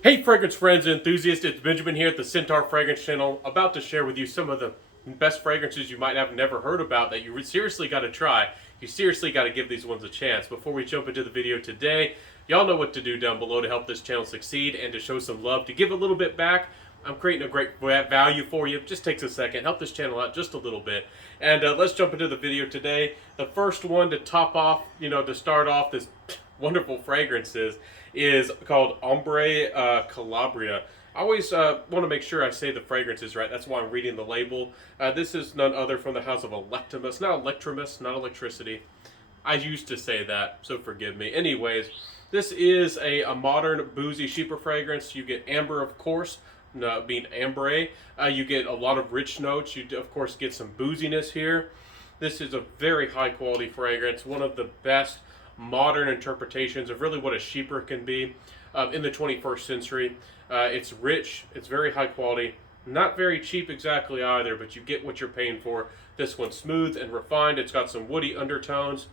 Hey fragrance friends and enthusiasts, it's Benjamin here at the Centaur Fragrance Channel, about to share with you some of the best fragrances you might have never heard about that you seriously got to try. You seriously got to give these ones a chance. Before we jump into the video today, y'all know what to do down below to help this channel succeed and to show some love, to give a little bit back. I'm creating a great value for you. It just takes a second. Help this channel out just a little bit. And let's jump into the video today. The first one to top off, to start off this wonderful fragrances is called Ombre Calabria. I always want to make sure I say the fragrances right. That's why I'm reading the label. This is none other from the house of Electimus. Not Electrimus, not electricity. I used to say that, so forgive me. Anyways, this is a modern boozy cheaper fragrance. You get amber, of course, being ambre. You get a lot of rich notes. You, of course, get some booziness here. This is a very high quality fragrance. One of the best modern interpretations of really what a sheeper can be in the 21st century. It's rich, it's very high quality, not very cheap exactly either, but you get what you're paying for. This one's smooth and refined. It's got some woody undertones,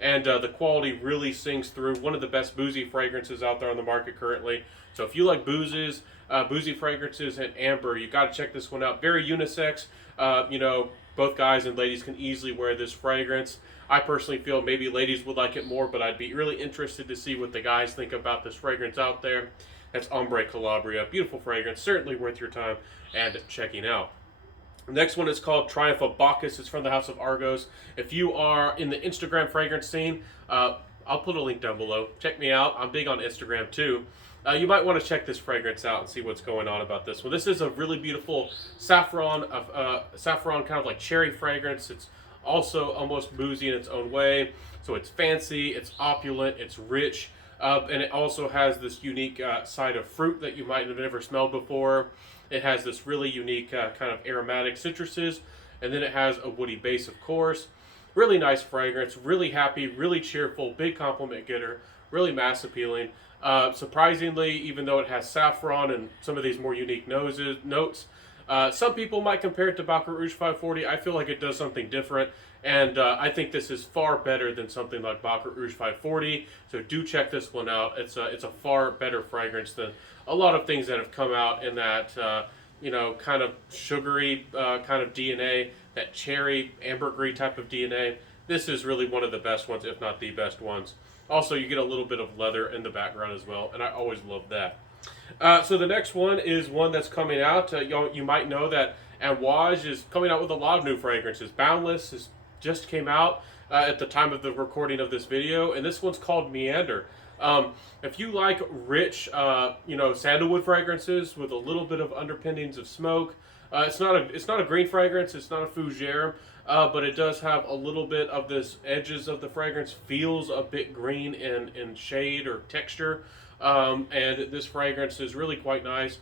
and the quality really sings through. One of the best boozy fragrances out there on the market currently. So if you like boozy fragrances and amber, you got to check this one out. Very unisex. Both guys and ladies can easily wear this fragrance. I personally feel maybe ladies would like it more, but I'd be really interested to see what the guys think about this fragrance out there. That's Ombre Calabria. Beautiful fragrance, certainly worth your time and checking out. The next one is called Trifle Bacchus. It's from the House of Argos. If you are in the Instagram fragrance scene, I'll put a link down below. Check me out. I'm big on Instagram too. You might want to check this fragrance out and see what's going on about this one. This is a really beautiful saffron kind of like cherry fragrance. It's also almost boozy in its own way. So it's fancy, it's opulent, it's rich, and it also has this unique side of fruit that you might have never smelled before. It has this really unique kind of aromatic citruses, and then it has a woody base, of course. Really nice fragrance, really happy, really cheerful, big compliment getter, really mass appealing. Surprisingly, even though it has saffron and some of these more unique notes, some people might compare it to Baccarat Rouge 540. I feel like it does something different, and I think this is far better than something like Baccarat Rouge 540. So do check this one out. It's a far better fragrance than a lot of things that have come out in that kind of sugary kind of DNA, that cherry ambergris type of DNA. This is really one of the best ones, if not the best ones. Also, you get a little bit of leather in the background as well, and I always love that. So the next one is one that's coming out. You might know that Amouage is coming out with a lot of new fragrances. Boundless just came out at the time of the recording of this video, and this one's called Meander. If you like rich, sandalwood fragrances with a little bit of underpinnings of smoke, it's not a green fragrance. It's not a fougere, but it does have a little bit of this edges of the fragrance feels a bit green in shade or texture. And this fragrance is really quite nice.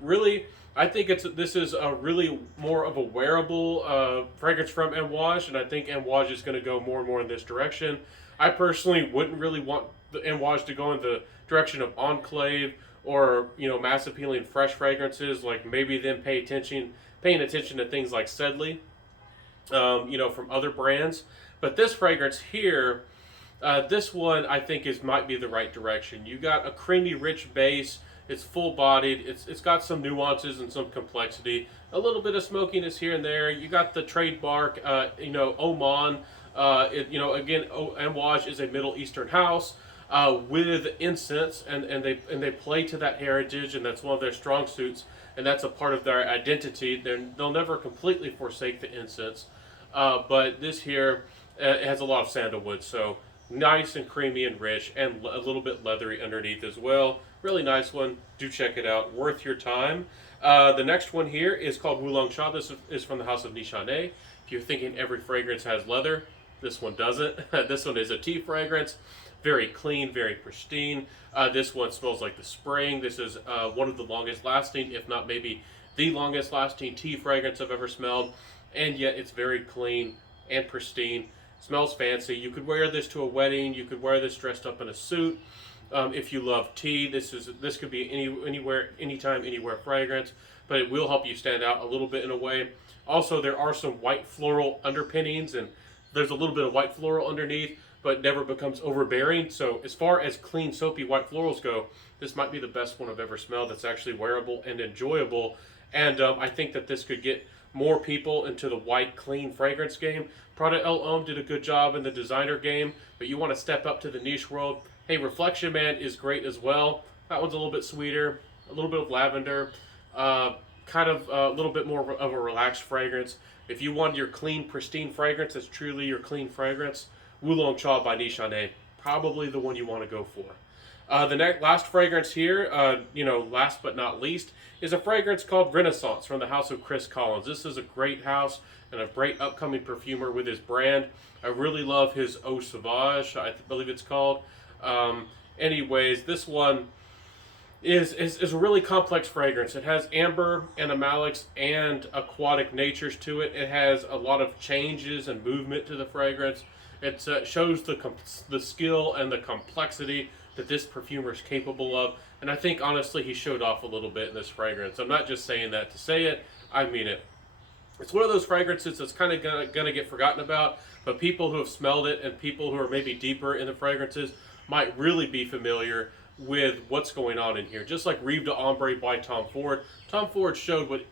Really, I think this is a really more of a wearable fragrance from Amouage, and I think Amouage is going to go more and more in this direction. I personally wouldn't really want the Amouage to go in the direction of Enclave or mass appealing fresh fragrances, like maybe them paying attention to things like Sedley, from other brands. But this fragrance here. This one I think might be the right direction. You got a creamy, rich base. It's full-bodied. It's got some nuances and some complexity. A little bit of smokiness here and there. You got the trademark, Oman. Again, Amouage is a Middle Eastern house with incense, and they play to that heritage, and that's one of their strong suits, and that's a part of their identity. They'll never completely forsake the incense, but this here it has a lot of sandalwood, so nice and creamy and rich, and a little bit leathery underneath as well. Really nice one. Do check it out. Worth your time. The next one here is called Longshot. This is from the House of Nichane. If you're thinking every fragrance has leather, this one doesn't. This one is a tea fragrance. Very clean, very pristine. This one smells like the spring. This is one of the longest lasting, if not maybe the longest lasting tea fragrance I've ever smelled. And yet it's very clean and pristine. Smells fancy. You could wear this to a wedding. You could wear this dressed up in a suit. If you love tea, this could be anywhere, anytime, anywhere fragrance, but it will help you stand out a little bit in a way. Also, there are some white floral underpinnings, and there's a little bit of white floral underneath, but never becomes overbearing. So as far as clean, soapy white florals go, this might be the best one I've ever smelled that's actually wearable and enjoyable. And I think that this could get more people into the white, clean fragrance game. Prada El Homme did a good job in the designer game, but you want to step up to the niche world. Hey, Reflection Man is great as well. That one's a little bit sweeter, a little bit of lavender, kind of a little bit more of a relaxed fragrance. If you want your clean, pristine fragrance that's truly your clean fragrance, Longshot by Nichane, probably the one you want to go for. The last fragrance here, last but not least, is a fragrance called Renaissance from the house of Chris Collins. This is a great house and a great upcoming perfumer with his brand. I really love his Eau Sauvage, I believe it's called. Anyways, this one is a really complex fragrance. It has amber, animalics, and aquatic natures to it. It has a lot of changes and movement to the fragrance. It shows the skill and the complexity that this perfumer is capable of. And I think, honestly, he showed off a little bit in this fragrance. I'm not just saying that to say it, I mean it. It's one of those fragrances that's kind of gonna get forgotten about, but people who have smelled it and people who are maybe deeper in the fragrances might really be familiar with what's going on in here. Just like Rive d'Ombre by Tom Ford. Tom Ford showed what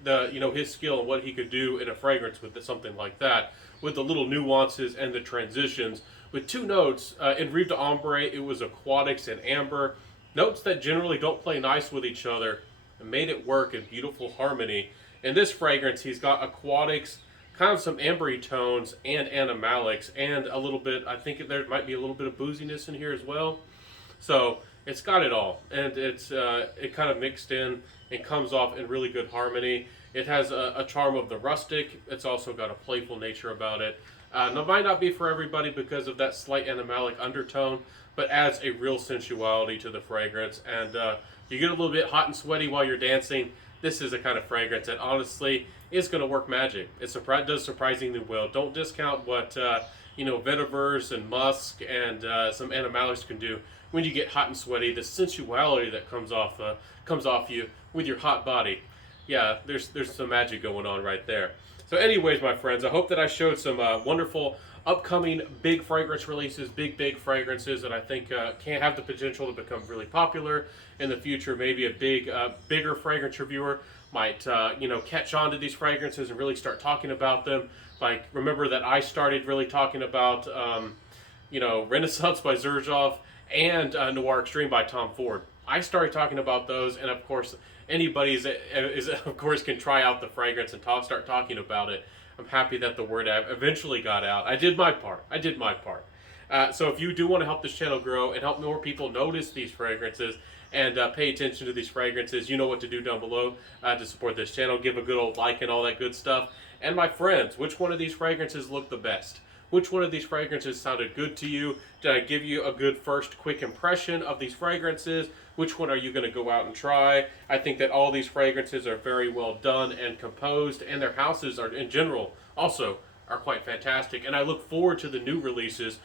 his skill and what he could do in a fragrance with something like that, with the little nuances and the transitions. With two notes, in Rive d'Ombre, it was aquatics and amber, notes that generally don't play nice with each other, and made it work in beautiful harmony. In this fragrance, he's got aquatics, kind of some ambery tones, and animalics, and a little bit, I think there might be a little bit of booziness in here as well. So it's got it all, and it kind of mixed in and comes off in really good harmony. It has a charm of the rustic. It's also got a playful nature about it. It might not be for everybody because of that slight animalic undertone, but adds a real sensuality to the fragrance. And you get a little bit hot and sweaty while you're dancing. This is a kind of fragrance that honestly is going to work magic. It does surprisingly well. Don't discount what vetivers and musk and some animalics can do when you get hot and sweaty. The sensuality that comes off you with your hot body. Yeah, there's some magic going on right there. So anyways, my friends, I hope that I showed some wonderful upcoming big fragrance releases, big fragrances that I think can have the potential to become really popular in the future. Maybe a bigger fragrance reviewer might catch on to these fragrances and really start talking about them. Like, remember that I started really talking about Renaissance by Xerjoff and Noir Extreme by Tom Ford. I started talking about those, and of course anybody can try out the fragrance and start talking about it. I'm happy that the word eventually got out. I did my part. So if you do want to help this channel grow and help more people notice these fragrances and pay attention to these fragrances, you know what to do down below to support this channel. Give a good old like and all that good stuff. And my friends, which one of these fragrances looked the best? Which one of these fragrances sounded good to you? Did I give you a good first quick impression of these fragrances? Which one are you going to go out and try? I think that all these fragrances are very well done and composed, and their houses are, in general, also are quite fantastic. And I look forward to the new releases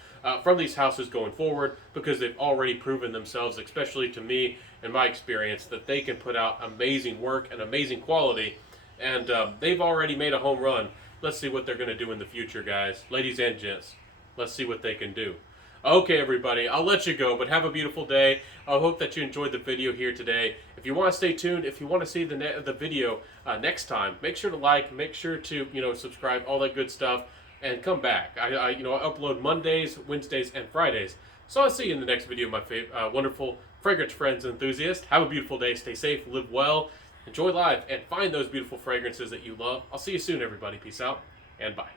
from these houses going forward, because they've already proven themselves, especially to me and my experience, that they can put out amazing work and amazing quality. And they've already made a home run. Let's see what they're going to do in the future, guys. Ladies and gents, let's see what they can do. Okay, everybody, I'll let you go, but have a beautiful day. I hope that you enjoyed the video here today. If you want to stay tuned, if you want to see the video next time, make sure to like, make sure to subscribe, all that good stuff, and come back. I upload Mondays, Wednesdays, and Fridays. So I'll see you in the next video, my wonderful fragrance friends and enthusiasts. Have a beautiful day. Stay safe, live well, enjoy life, and find those beautiful fragrances that you love. I'll see you soon, everybody. Peace out, and bye.